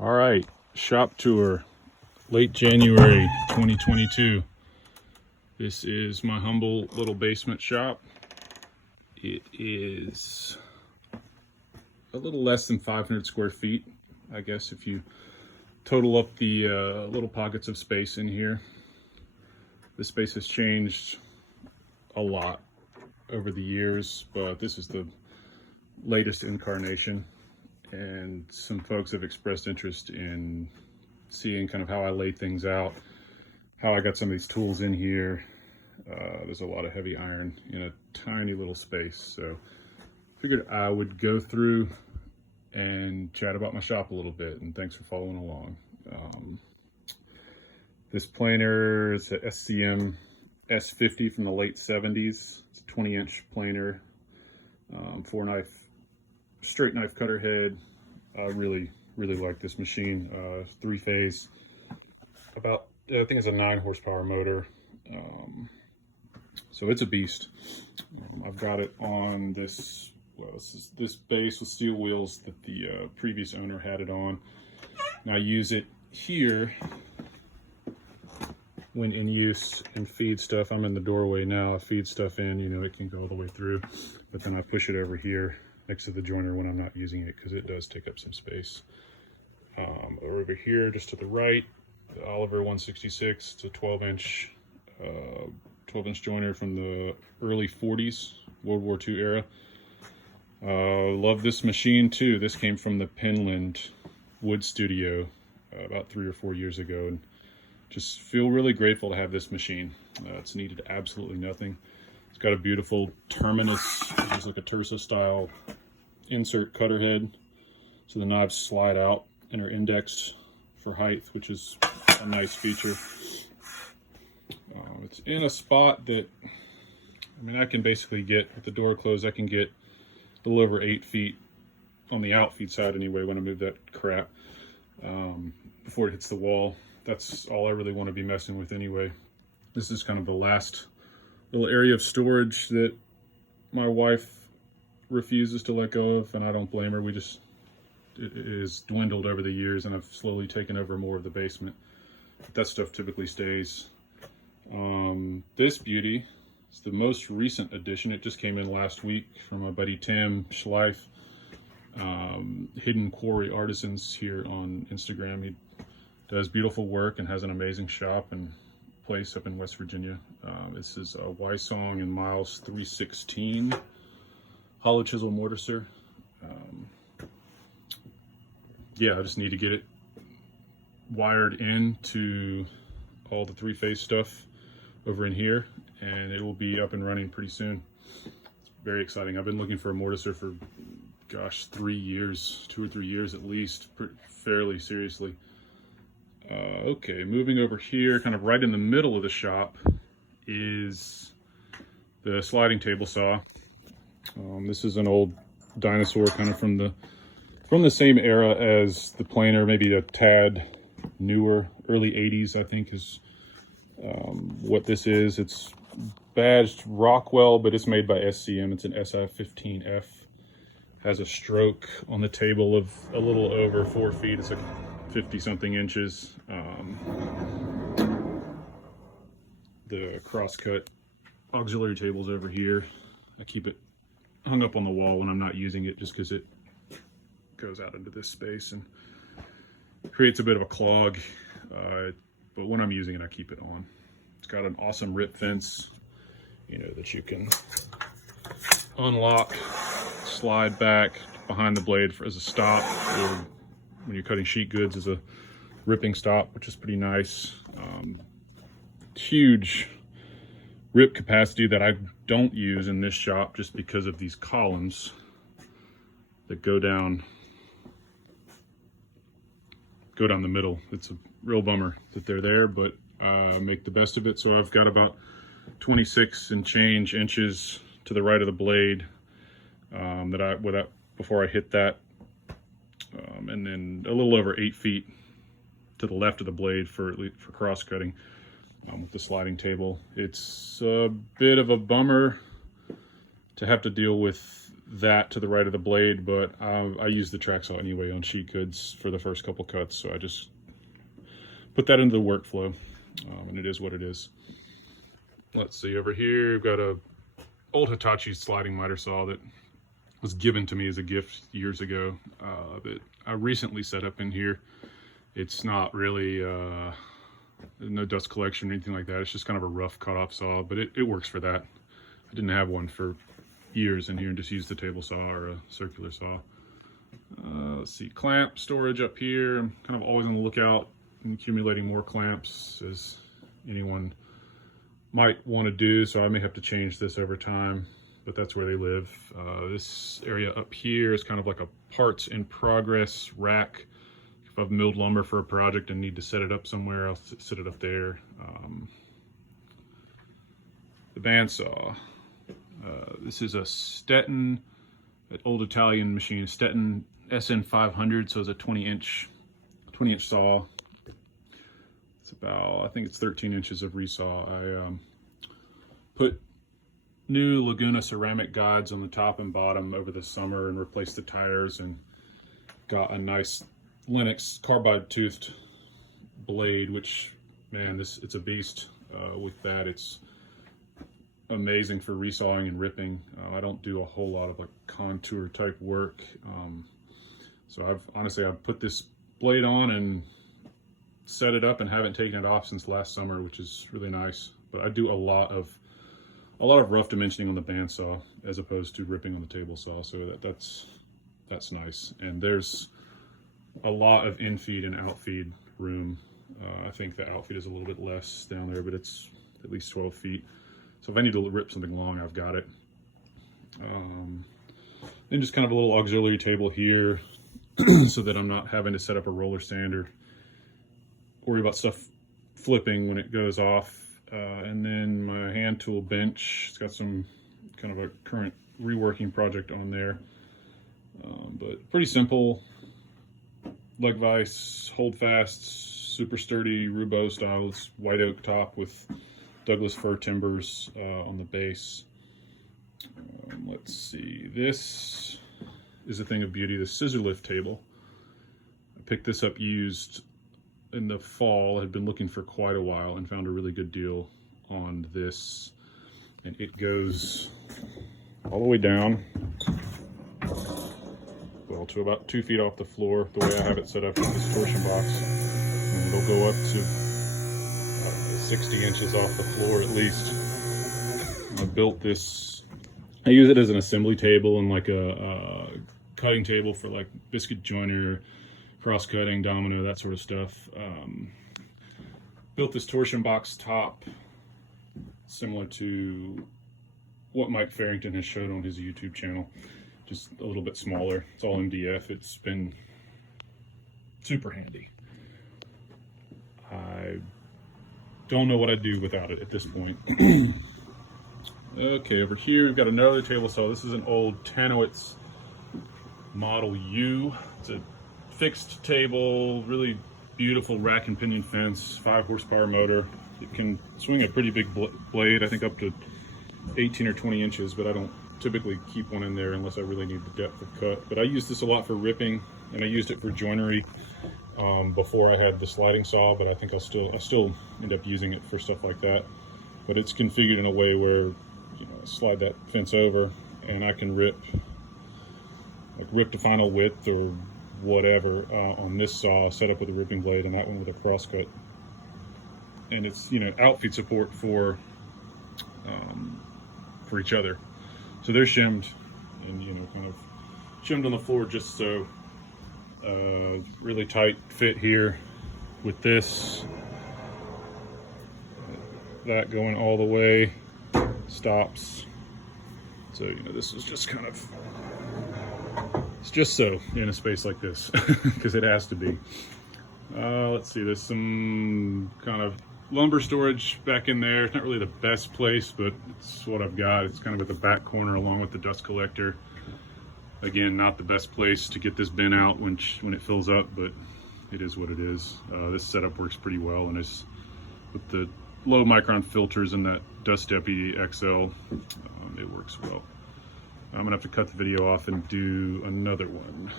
All right, shop tour, late January 2022. This is my humble little basement shop. It is a little less than 500 square feet, I guess, if you total up the little pockets of space in here. The space has changed a lot over the years, but this is the latest incarnation. And some folks have expressed interest in seeing kind of how I lay things out, how I got some of these tools in here. There's a lot of heavy iron in a tiny little space, so figured I would go through and chat about my shop a little bit, and thanks for following along. This planer is a SCM S50 from the late 70s. It's a 20-inch planer, 4-knife straight knife cutter head. I really like this machine. 3-phase, about, I think it's a 9 horsepower motor. So it's a beast. I've got it on this, well, this base with steel wheels that the previous owner had it on. And I use it here when in use and feed stuff. I'm in the doorway now. I feed stuff in, you know, it can go all the way through, but then I push it over here next to the joiner when I'm not using it, because it does take up some space. Over here, just to the right, the Oliver 166. It's a 12-inch joiner from the early 40s, World War II era. Love this machine too. This came from the Penland wood studio about 3 or 4 years ago, and just feel really grateful to have this machine. It's needed absolutely nothing. It's got a beautiful terminus, just like a Tersa style insert cutter head, so the knives slide out and are indexed for height, which is a nice feature. It's in a spot that, I mean, I can basically get, with the door closed, I can get a little over 8 feet on the outfeed side anyway when I move that crap before it hits the wall. That's all I really want to be messing with anyway. This is kind of the last little area of storage that my wife refuses to let go of, and I don't blame her. It is dwindled over the years, and I've slowly taken over more of the basement. But that stuff typically stays. This beauty is the most recent addition. It just came in last week from my buddy Tim Schleif, Hidden Quarry Artisans here on Instagram. He does beautiful work and has an amazing shop and place up in West Virginia. This is a Wysong and Miles 316 hollow chisel mortiser. Yeah, I just need to get it wired into all the 3-phase stuff over in here, and it will be up and running pretty soon. It's very exciting. I've been looking for a mortiser for, gosh, 3 years, 2 or 3 years at least, fairly seriously. Okay, moving over here, kind of right in the middle of the shop, is the sliding table saw. This is an old dinosaur, kind of from the same era as the planer, maybe a tad newer, early 80s, I think is what this is. It's badged Rockwell, but it's made by SCM. It's an SI15F. Has a stroke on the table of a little over 4 feet. It's like 50-something inches. The crosscut auxiliary table's over here. I keep it hung up on the wall when I'm not using it, just because it goes out into this space and creates a bit of a clog. But when I'm using it, I keep it on. It's got an awesome rip fence, you know, that you can unlock, slide back behind the blade as a stop, or when you're cutting sheet goods as a ripping stop, which is pretty nice. Huge rip capacity that I don't use in this shop just because of these columns that go down the middle. It's a real bummer that they're there, but make the best of it. So I've got about 26 and change inches to the right of the blade before I hit that, and then a little over 8 feet to the left of the blade for cross cutting with the sliding table. It's a bit of a bummer to have to deal with that to the right of the blade, but I use the track saw anyway on sheet goods for the first couple cuts, so I just put that into the workflow, and it is what it is. Let's see, over here we've got a old Hitachi sliding miter saw that was given to me as a gift years ago, that I recently set up in here. It's not really no dust collection or anything like that. It's just kind of a rough cutoff saw, but it works for that. I didn't have one for years in here and just used the table saw or a circular saw. Let's see, clamp storage up here. I'm kind of always on the lookout and accumulating more clamps, as anyone might want to do, so I may have to change this over time, but that's where they live. This area up here is kind of like a parts in progress rack. If I've milled lumber for a project and need to set it up somewhere, I'll set it up there. The bandsaw. This is a Stetton, an old Italian machine, Stetton SN 500, so it's a 20-inch saw. It's about, I think it's 13 inches of resaw. I put new Laguna ceramic guides on the top and bottom over the summer and replaced the tires, and got a nice Lennox carbide toothed blade, which, man, it's a beast. With that, it's amazing for resawing and ripping. I don't do a whole lot of like contour type work, so I've put this blade on and set it up and haven't taken it off since last summer, which is really nice. But I do a lot of rough dimensioning on the bandsaw as opposed to ripping on the table saw, so that's nice. And there's a lot of infeed and outfeed room. I think the outfeed is a little bit less down there, but it's at least 12 feet. So if I need to rip something long, I've got it. Then just kind of a little auxiliary table here so that I'm not having to set up a roller stand or worry about stuff flipping when it goes off. And then my hand tool bench, it's got some kind of a current reworking project on there. But pretty simple, leg vise, hold fast, super sturdy Roubo style. It's white oak top with Douglas fir timbers on the base. Let's see, this is a thing of beauty, the scissor lift table. I picked this up used in the fall. I had been looking for quite a while and found a really good deal on this, and it goes all the way down, well, to about 2 feet off the floor, the way I have it set up with this torsion box, and it'll go up to 60 inches off the floor at least. I built this, I use it as an assembly table and like a cutting table for like biscuit joiner, cross cutting, domino, that sort of stuff. Built this torsion box top similar to what Mike Farrington has showed on his YouTube channel, just a little bit smaller. It's all MDF. It's been super handy. I don't know what I'd do without it at this point. Okay, over here we've got another table saw. This is an old Tanowitz Model U. It's a fixed table, really beautiful rack and pinion fence, 5 horsepower motor. It can swing a pretty big blade, I think up to 18 or 20 inches, but I don't typically keep one in there unless I really need the depth of cut. But I use this a lot for ripping, and I used it for joinery before I had the sliding saw, but I think I'll still end up using it for stuff like that. But it's configured in a way where, you know, I slide that fence over and I can rip to final width or whatever on this saw set up with a ripping blade, and that one with a crosscut. And it's, you know, outfeed support for each other. So they're shimmed and, you know, kind of shimmed on the floor just so. Really tight fit here with this. That going all the way, stops. So, you know, this is just kind of, it's just so in a space like this because it has to be. Let's see, there's some kind of lumber storage back in there. It's not really the best place, but it's what I've got. It's kind of at the back corner along with the dust collector. Again, not the best place to get this bin out when it fills up, but it is what it is. This setup works pretty well, and it's with the low micron filters and that Dust Deputy XL, it works well. I'm gonna have to cut the video off and do another one.